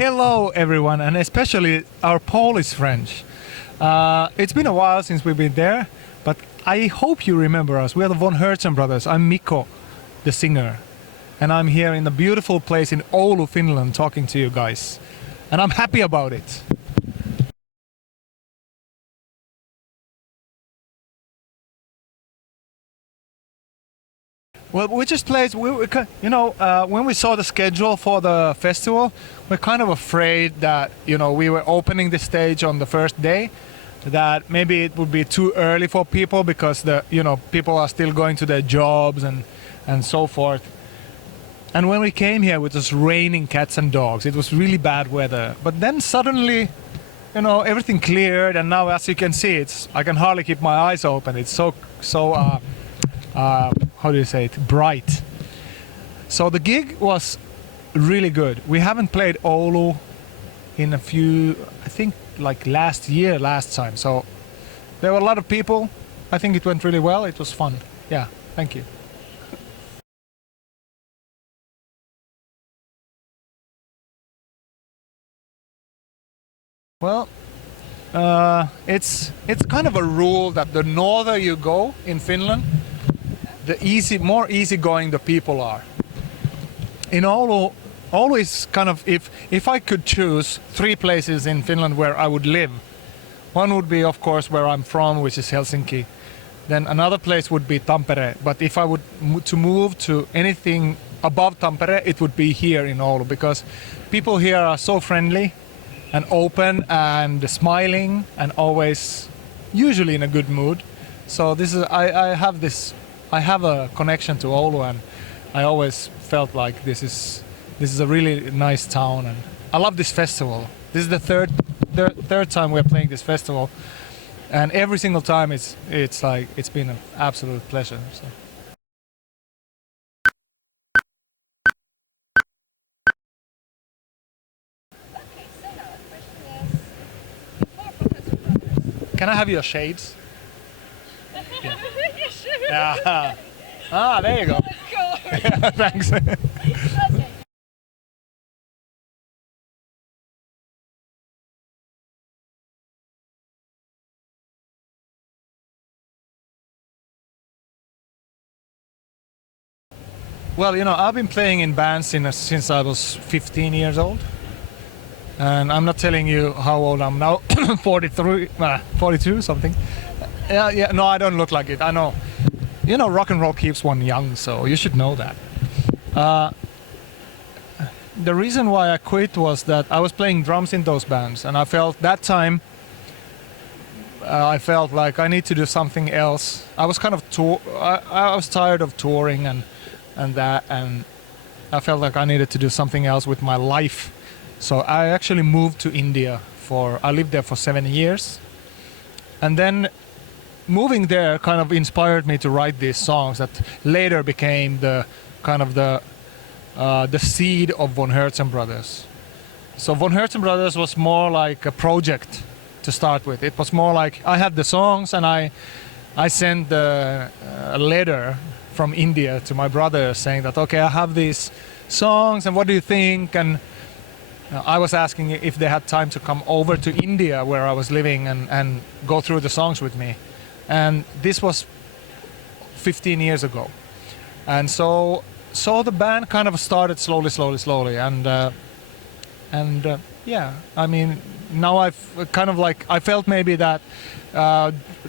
Hello everyone, and especially our Polish friends. It's been a while since we've been there, but I hope you remember us. We are the Von Hertzen Brothers. I'm Mikko, the singer, and I'm here in a beautiful place in Oulu, Finland, talking to you guys. And I'm happy about it. Well, we just played, when we saw the schedule for the festival, we're kind of afraid that, we were opening the stage on the first day, that maybe it would be too early for people because people are still going to their jobs and so forth. And when we came here, it was raining cats and dogs. It was really bad weather. But then suddenly, everything cleared, and now as you can see, I can hardly keep my eyes open. It's so how do you say it, bright. So the gig was really good. We haven't played Oulu in I think like last time. So there were a lot of people. I think it went really well. It was fun. Yeah, thank you. Well, it's kind of a rule that the norther you go in Finland, the more easygoing the people are. In Oulu, always kind of, if I could choose 3 places in Finland where I would live, one would be of course where I'm from, which is Helsinki. Then another place would be Tampere. But if I would to move to anything above Tampere, it would be here in Oulu, because people here are so friendly and open and smiling and always usually in a good mood. So I have a connection to Oulu, and I always felt like this is a really nice town, and I love this festival. This is the third time we're playing this festival, and every single time it's been an absolute pleasure. So. Okay, so now the question is, before Von Hertzen Brothers. Can I have your shades? Yeah, sure. Yeah. Ah, there you go. Cool. Thanks. Okay. Well, I've been playing in bands since I was 15 years old. And I'm not telling you how old I'm now, 43, 42 something. Yeah, no, I don't look like it, I know. Rock and roll keeps one young, so you should know that. The reason why I quit was that I was playing drums in those bands, and I felt that time, I felt like I need to do something else. I was kind of I was tired of touring and I felt like I needed to do something else with my life. So I actually moved to India I lived there for 7 years. And then moving there kind of inspired me to write these songs that later became the seed of Von Hertzen Brothers. So Von Hertzen Brothers was more like a project to start with. It was more like I had the songs, and I sent a letter from India to my brother saying that, okay, I have these songs, and what do you think? And I was asking if they had time to come over to India where I was living and go through the songs with me. And this was 15 years ago. And so the band kind of started slowly. And yeah, I mean, now I've kind of like, I felt maybe that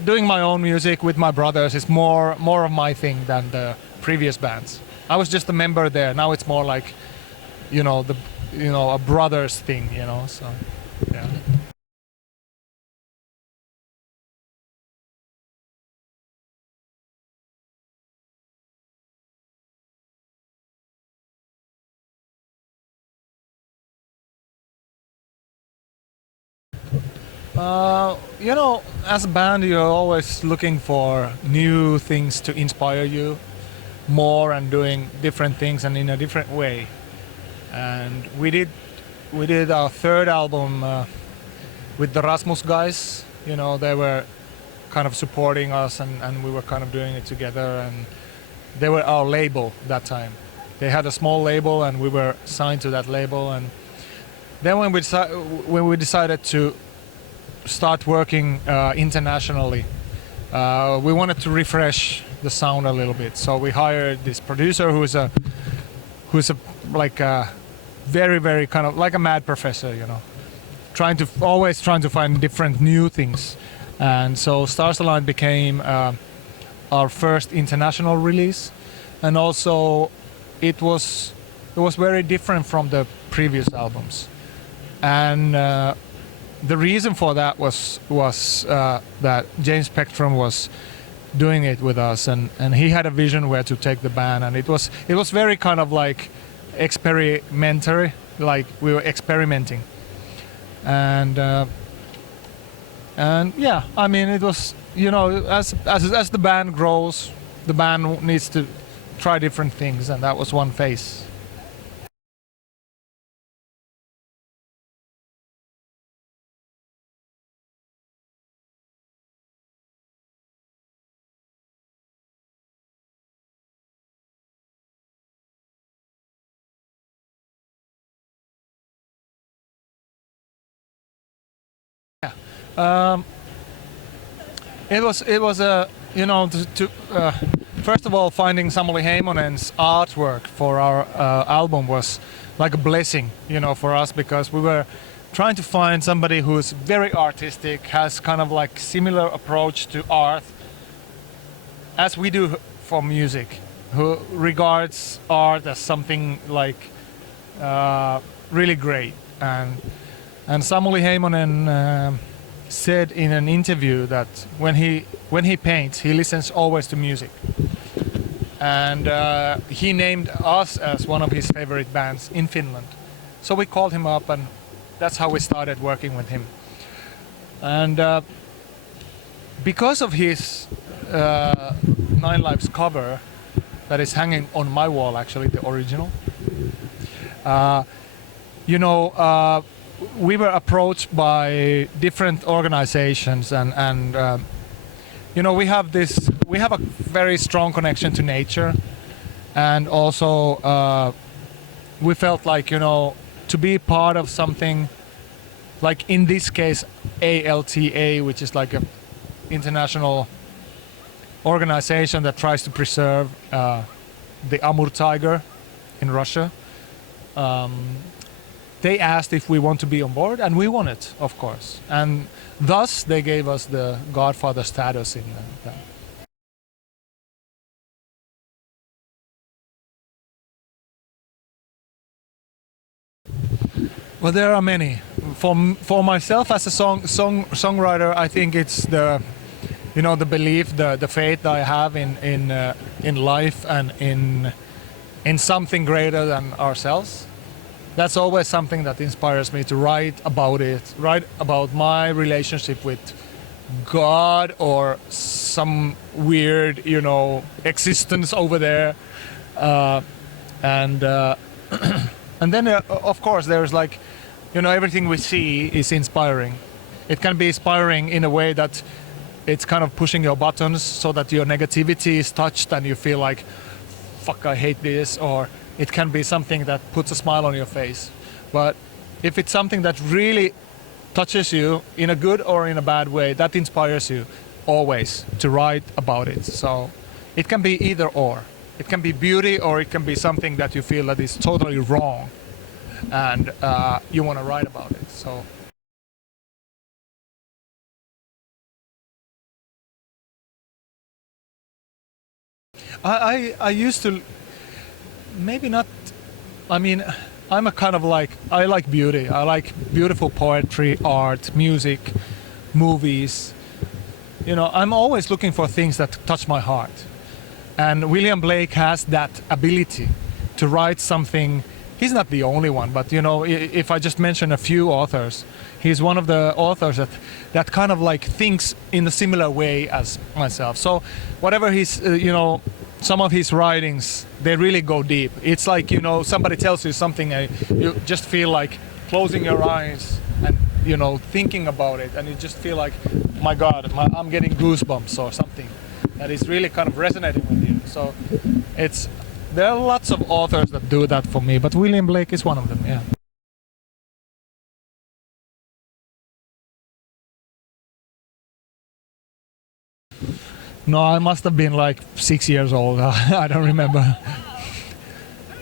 doing my own music with my brothers is more of my thing than the previous bands. I was just a member there. Now it's more like, a brothers thing, so yeah. As a band, you're always looking for new things to inspire you more and doing different things and in a different way. And we did our 3rd album with the Rasmus guys. They were kind of supporting us, and we were kind of doing it together, and they were our label that time. They had a small label, and we were signed to that label, and Then when we decided to start working internationally, we wanted to refresh the sound a little bit. So we hired this producer who's a like a very kind of like a mad professor, you know, always trying to find different new things. And so Stars Align became our first international release, and also it was very different from the previous albums. And the reason for that was that James Spectrum was doing it with us, and he had a vision where to take the band, and it was very kind of like experimentary, like we were experimenting, and yeah, I mean, it was, you know, as the band grows, the band needs to try different things, and that was one phase. It was a, you know, first of all, finding Samuli Heimonen's artwork for our album was like a blessing, you know, for us, because we were trying to find somebody who's very artistic, has kind of like similar approach to art as we do for music, who regards art as something like really great. And Samuli Heimonen said in an interview that when he paints, he listens always to music, and he named us as one of his favorite bands in Finland. So we called him up, and that's how we started working with him. And because of his Nine Lives cover that is hanging on my wall, actually the original, you know, we were approached by different organizations, and you know, we have a very strong connection to nature, and also we felt like, you know, to be part of something like, in this case, ALTA, which is like a international organization that tries to preserve the Amur tiger in Russia. They asked if we want to be on board, and we wanted, of course. And thus, they gave us the Godfather status in that. Well, there are many. For myself as a songwriter, I think it's the, you know, the belief, the faith that I have in life and in something greater than ourselves. That's always something that inspires me to write about it, write about my relationship with God or some weird, you know, existence over there. And then, of course, there's like, you know, everything we see is inspiring. It can be inspiring in a way that it's kind of pushing your buttons so that your negativity is touched and you feel like, fuck, I hate this, or it can be something that puts a smile on your face. But if it's something that really touches you in a good or in a bad way, that inspires you always to write about it. So it can be either or. It can be beauty, or it can be something that you feel that is totally wrong, and you want to write about it. So. I used to, maybe not, I mean, I'm a kind of like, I like beauty. I like beautiful poetry, art, music, movies. You know, I'm always looking for things that touch my heart. And William Blake has that ability to write something. He's not the only one, but you know, if I just mention a few authors, he's one of the authors that kind of like thinks in a similar way as myself. So whatever he's, you know, some of his writings, they really go deep. It's like, you know, somebody tells you something and you just feel like closing your eyes and, you know, thinking about it, and you just feel like, my God, I'm getting goosebumps or something that is really kind of resonating with you. So there are lots of authors that do that for me, but William Blake is one of them, yeah. No, I must have been like 6 years old. I don't remember.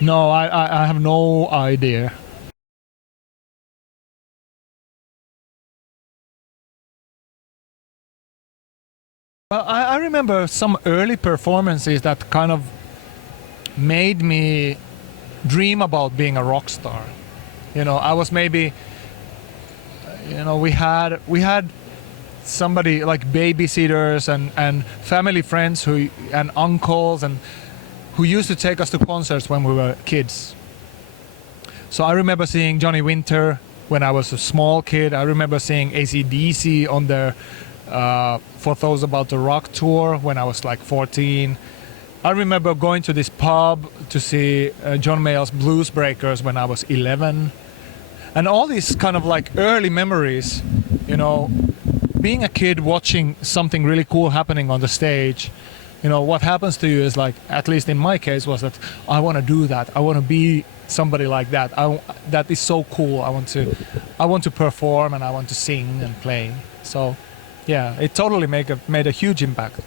No, I have no idea. Well, I remember some early performances that kind of made me dream about being a rock star. You know, I was maybe, you know, we had somebody like babysitters and family friends who and uncles and who used to take us to concerts when we were kids. So I remember seeing Johnny Winter when I was a small kid. I remember seeing AC/DC on their For Those About the Rock tour when I was like 14. I remember going to this pub to see John Mayall's Blues Breakers when I was 11. And all these kind of like early memories, you know, being a kid watching something really cool happening on the stage, you know, what happens to you is like, at least in my case, was that I want to do that. I want to be somebody like that. That is so cool. I want to perform and I want to sing and play. So, yeah, it totally made a huge impact.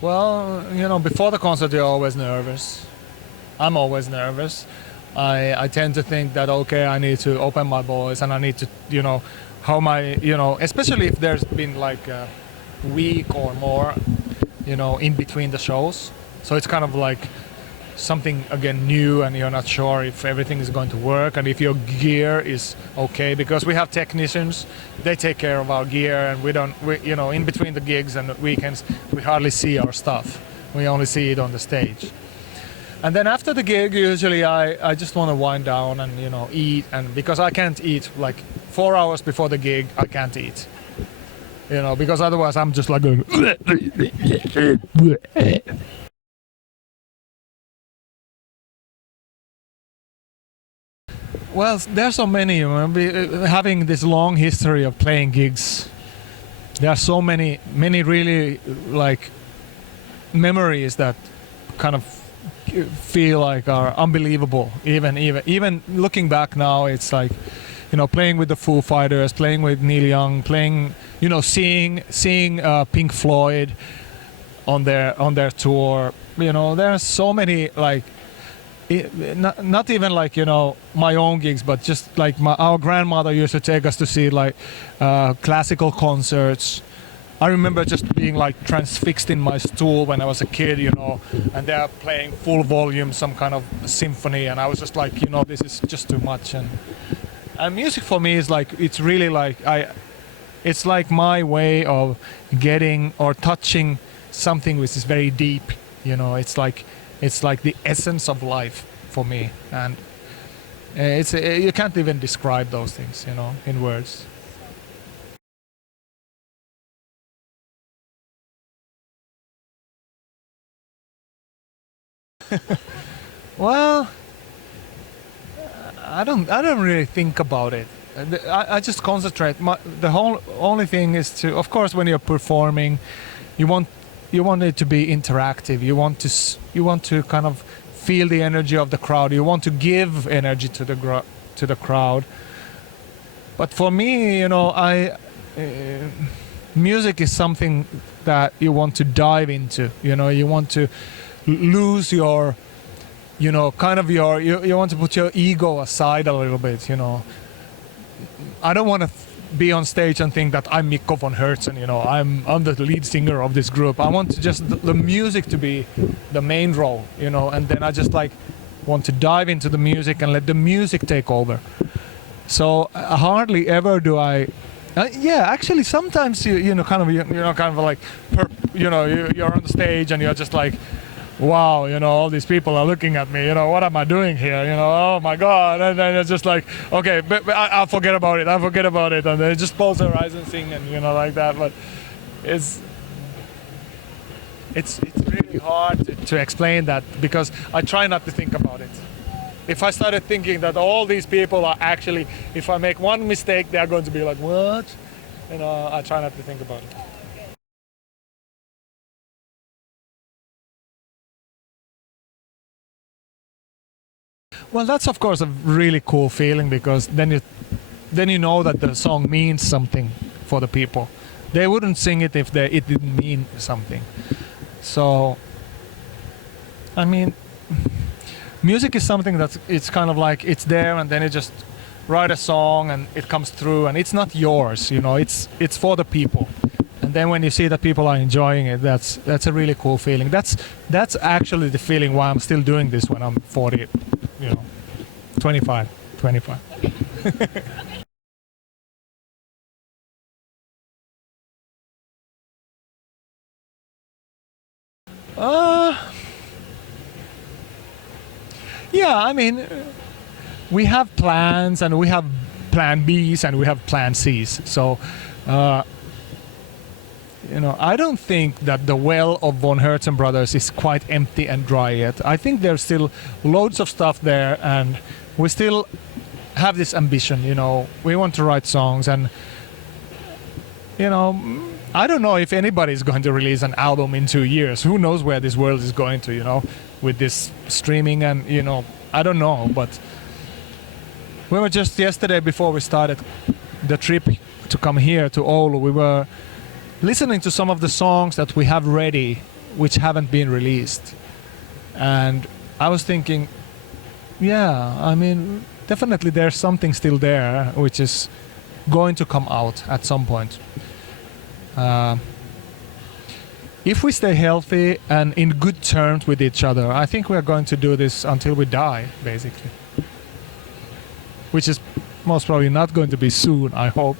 Well, you know, before the concert, you're always nervous. I'm always nervous. I tend to think that, okay, I need to open my voice and I need to, you know, especially if there's been like a week or more, you know, in between the shows. So it's kind of like something again new and you're not sure if everything is going to work and if your gear is okay, because we have technicians, they take care of our gear and we you know, in between the gigs and the weekends, we hardly see our stuff. We only see it on the stage. And then after the gig, usually I just want to wind down and, you know, eat. And because I can't eat, like 4 hours before the gig, I can't eat. You know, because otherwise I'm just like going. Well, there's so many, you know, having this long history of playing gigs. There are so many really like memories that kind of feel like are unbelievable. Even looking back now, it's like, you know, playing with the Foo Fighters, playing with Neil Young, playing, you know, seeing Pink Floyd on their tour. You know, there are so many like. Not even like, you know, my own gigs, but just like our grandmother used to take us to see like classical concerts. I remember just being like transfixed in my stool when I was a kid, you know, and they're playing full volume some kind of symphony, and I was just like, you know, this is just too much. And music for me is like, it's really like it's like my way of getting or touching something which is very deep, you know. It's like the essence of life for me, and you can't even describe those things, you know, in words. Well, I don't really think about it. I just concentrate. The whole only thing is to, of course, when you're performing, you want it to be interactive. You want to kind of feel the energy of the crowd. You want to give energy to the crowd. But for me, you know, music is something that you want to dive into. You know, you want to lose your, you know, kind of you want to put your ego aside a little bit. You know, I don't want to be on stage and think that I'm Mikko Von Hertzen, you know, I'm the lead singer of this group. I want to just the music to be the main role, you know, and then I just like want to dive into the music and let the music take over. So hardly ever do I. Yeah, actually, sometimes you know, kind of like, you're on the stage and you're just like, wow, you know, all these people are looking at me, you know, what am I doing here, you know, oh my God. And then it's just like, okay, but I'll forget about it, and then just close their eyes and sing, and, you know, like that. But it's really hard to explain that, because I try not to think about it. If I started thinking that all these people are actually, if I make one mistake, they're going to be like, what? You know, I try not to think about it. Well, that's of course a really cool feeling, because then then you know that the song means something for the people. They wouldn't sing it if it didn't mean something. So, I mean, music is something that it's kind of like it's there, and then you just write a song and it comes through, and it's not yours, you know. It's for the people. And then when you see that people are enjoying it, that's a really cool feeling. That's actually the feeling why I'm still doing this when I'm 40, you know, 25. Yeah, I mean, we have plans, and we have plan Bs, and we have plan Cs. So, you know, I don't think that the well of Von Hertzen Brothers is quite empty and dry yet. I think there's still loads of stuff there, and we still have this ambition, you know. We want to write songs, and, you know, I don't know if anybody's going to release an album in 2 years. Who knows where this world is going to, you know, with this streaming, and, you know, I don't know. But we were just yesterday, before we started the trip to come here to Oulu, we were listening to some of the songs that we have ready, which haven't been released. And I was thinking, yeah, I mean, definitely there's something still there, which is going to come out at some point. If we stay healthy and in good terms with each other, I think we're going to do this until we die, basically. Which is most probably not going to be soon, I hope.